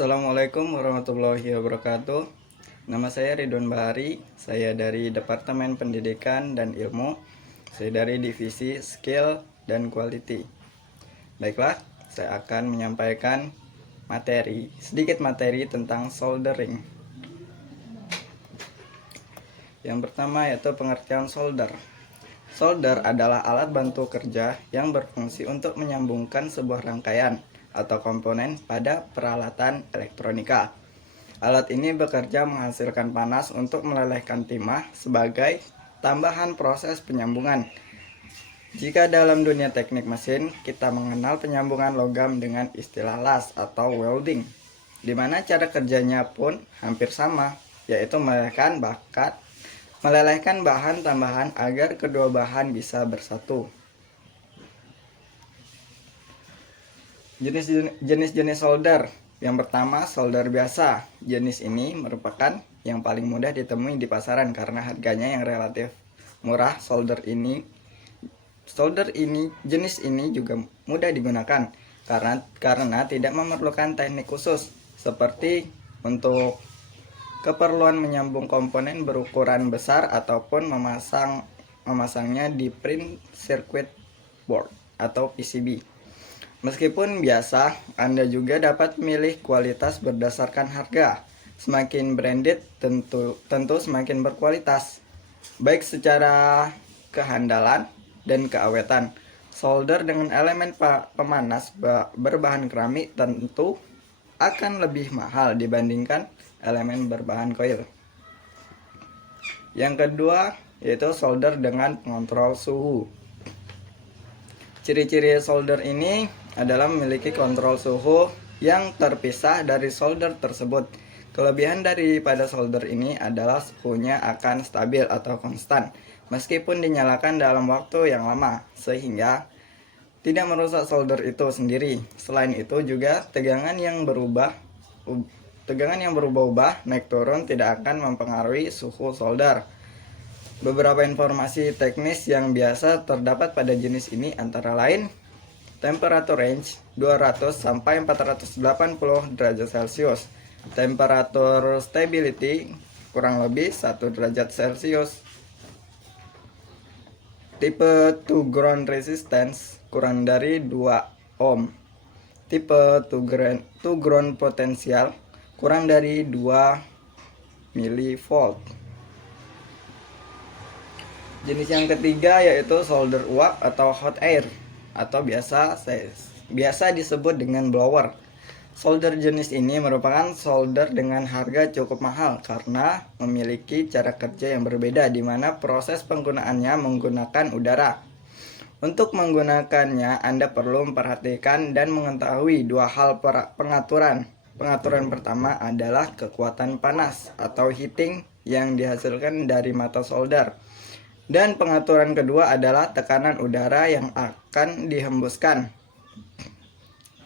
Assalamualaikum warahmatullahi wabarakatuh. Nama saya Ridwan Bahari. Saya dari Departemen Pendidikan dan Ilmu. Saya dari Divisi Skill dan Quality. Baiklah, saya akan menyampaikan sedikit materi tentang soldering. Yang pertama yaitu pengertian solder. Solder adalah alat bantu kerja yang berfungsi untuk menyambungkan sebuah rangkaian atau komponen pada peralatan elektronika. Alat ini bekerja menghasilkan panas untuk melelehkan timah sebagai tambahan proses penyambungan. Jika dalam dunia teknik mesin, kita mengenal penyambungan logam dengan istilah las atau welding, di mana cara kerjanya pun hampir sama, yaitu melelehkan bahan tambahan agar kedua bahan bisa bersatu. Jenis-jenis solder. Yang pertama, solder biasa. Jenis ini merupakan yang paling mudah ditemui di pasaran karena harganya yang relatif murah. Jenis ini juga mudah digunakan karena tidak memerlukan teknik khusus seperti untuk keperluan menyambung komponen berukuran besar ataupun memasangnya di print circuit board atau PCB. Meskipun biasa, Anda juga dapat memilih kualitas berdasarkan harga. Semakin branded tentu semakin berkualitas, baik secara kehandalan dan keawetan. Solder dengan elemen pemanas berbahan keramik tentu akan lebih mahal dibandingkan elemen berbahan koil. Yang kedua yaitu solder dengan pengontrol suhu. Ciri-ciri solder ini adalah memiliki kontrol suhu yang terpisah dari solder tersebut. Kelebihan daripada solder ini adalah suhunya akan stabil atau konstan meskipun dinyalakan dalam waktu yang lama, sehingga tidak merusak solder itu sendiri. Selain itu juga tegangan yang berubah-ubah naik turun tidak akan mempengaruhi suhu solder. Beberapa informasi teknis yang biasa terdapat pada jenis ini antara lain temperatur range 200 sampai 480 derajat Celcius. Temperatur stability kurang lebih 1 derajat Celcius. Tipe to ground resistance kurang dari 2 ohm. Tipe to ground potential kurang dari 2 milivolt. Jenis yang ketiga yaitu solder uap atau hot air atau biasa disebut dengan blower. Solder jenis ini merupakan solder dengan harga cukup mahal karena memiliki cara kerja yang berbeda di mana proses penggunaannya menggunakan udara. Untuk menggunakannya, Anda perlu memperhatikan dan mengetahui dua hal pengaturan. Pengaturan pertama adalah kekuatan panas atau heating yang dihasilkan dari mata solder. Dan pengaturan kedua adalah tekanan udara yang akan dihembuskan.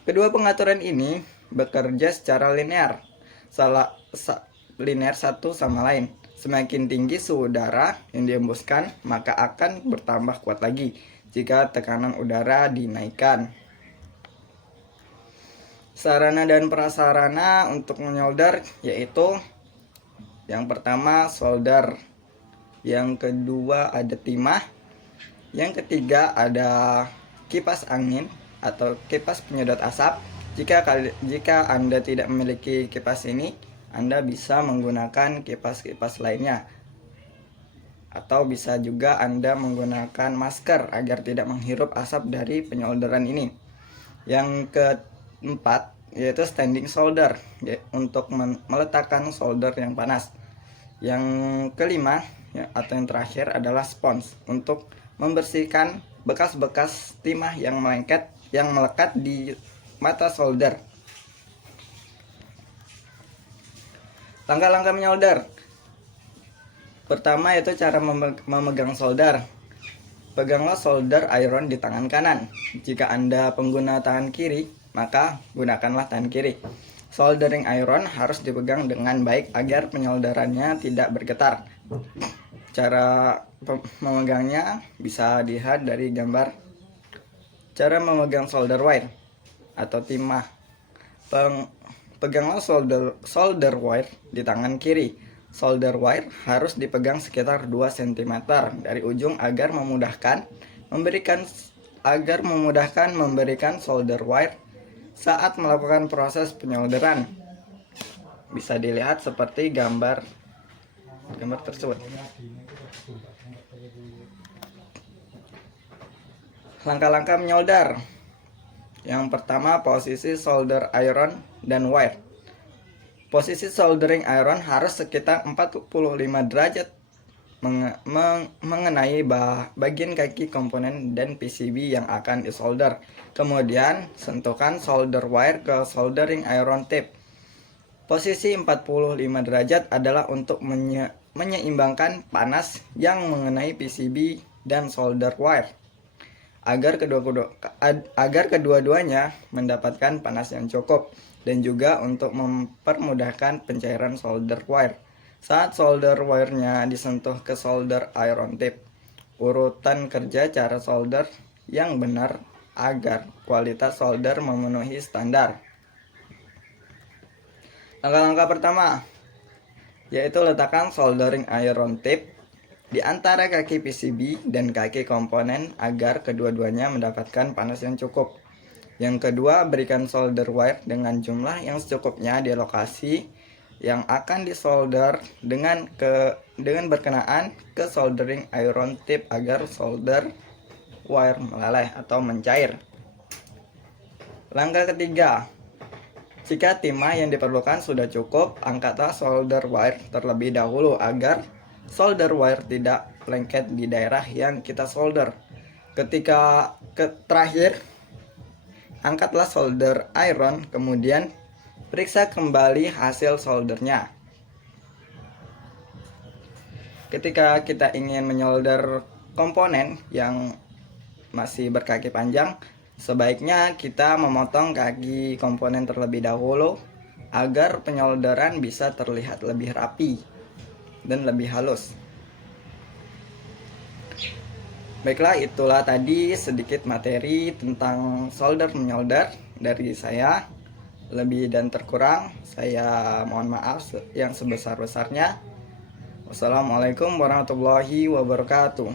Kedua pengaturan ini bekerja secara linear satu sama lain. Semakin tinggi suhu udara yang dihembuskan, maka akan bertambah kuat lagi jika tekanan udara dinaikkan. Sarana dan prasarana untuk menyolder yaitu yang pertama solder, yang kedua ada timah, yang ketiga ada kipas angin atau kipas penyedot asap. Jika Anda tidak memiliki kipas ini, Anda bisa menggunakan kipas-kipas lainnya, atau bisa juga Anda menggunakan masker agar tidak menghirup asap dari penyolderan ini. Yang keempat yaitu standing solder, untuk meletakkan solder yang panas. Yang kelima atau yang terakhir adalah sponge untuk membersihkan bekas-bekas timah yang melekat di mata solder. Langkah-langkah menyolder. Pertama yaitu cara memegang solder. Peganglah solder iron di tangan kanan. Jika Anda pengguna tangan kiri, maka gunakanlah tangan kiri. Soldering iron harus dipegang dengan baik agar penyolderannya tidak bergetar. Cara memegangnya bisa dilihat dari gambar. Cara memegang solder wire atau timah. peganglah solder wire di tangan kiri. Solder wire harus dipegang sekitar 2 cm dari ujung agar memudahkan memberikan solder wire saat melakukan proses penyolderan. Bisa dilihat seperti gambar tersebut. Langkah-langkah menyolder. Yang pertama, posisi solder iron dan wire. Posisi soldering iron harus sekitar 45 derajat mengenai bagian kaki komponen dan PCB yang akan disolder. Kemudian, sentuhkan solder wire ke soldering iron tip. Posisi 45 derajat adalah untuk menyeimbangkan panas yang mengenai PCB dan solder wire agar kedua-duanya mendapatkan panas yang cukup, dan juga untuk mempermudahkan pencairan solder wire. Saat solder wire-nya disentuh ke solder iron tip, urutan kerja cara solder yang benar agar kualitas solder memenuhi standar. Langkah-langkah pertama yaitu letakkan soldering iron tip di antara kaki PCB dan kaki komponen agar kedua-duanya mendapatkan panas yang cukup. Yang kedua, berikan solder wire dengan jumlah yang secukupnya di lokasi yang akan disolder dengan berkenaan ke soldering iron tip agar solder wire meleleh atau mencair. Langkah ketiga, jika timah yang diperlukan sudah cukup, angkatlah solder wire terlebih dahulu agar solder wire tidak lengket di daerah yang kita solder. Terakhir, angkatlah solder iron, kemudian periksa kembali hasil soldernya. Ketika kita ingin menyolder komponen yang masih berkaki panjang, sebaiknya kita memotong kaki komponen terlebih dahulu agar penyolderan bisa terlihat lebih rapi dan lebih halus. Baiklah, itulah tadi sedikit materi tentang solder menyolder dari saya. Lebih dan terkurang saya mohon maaf yang sebesar-besarnya. Wassalamualaikum warahmatullahi wabarakatuh.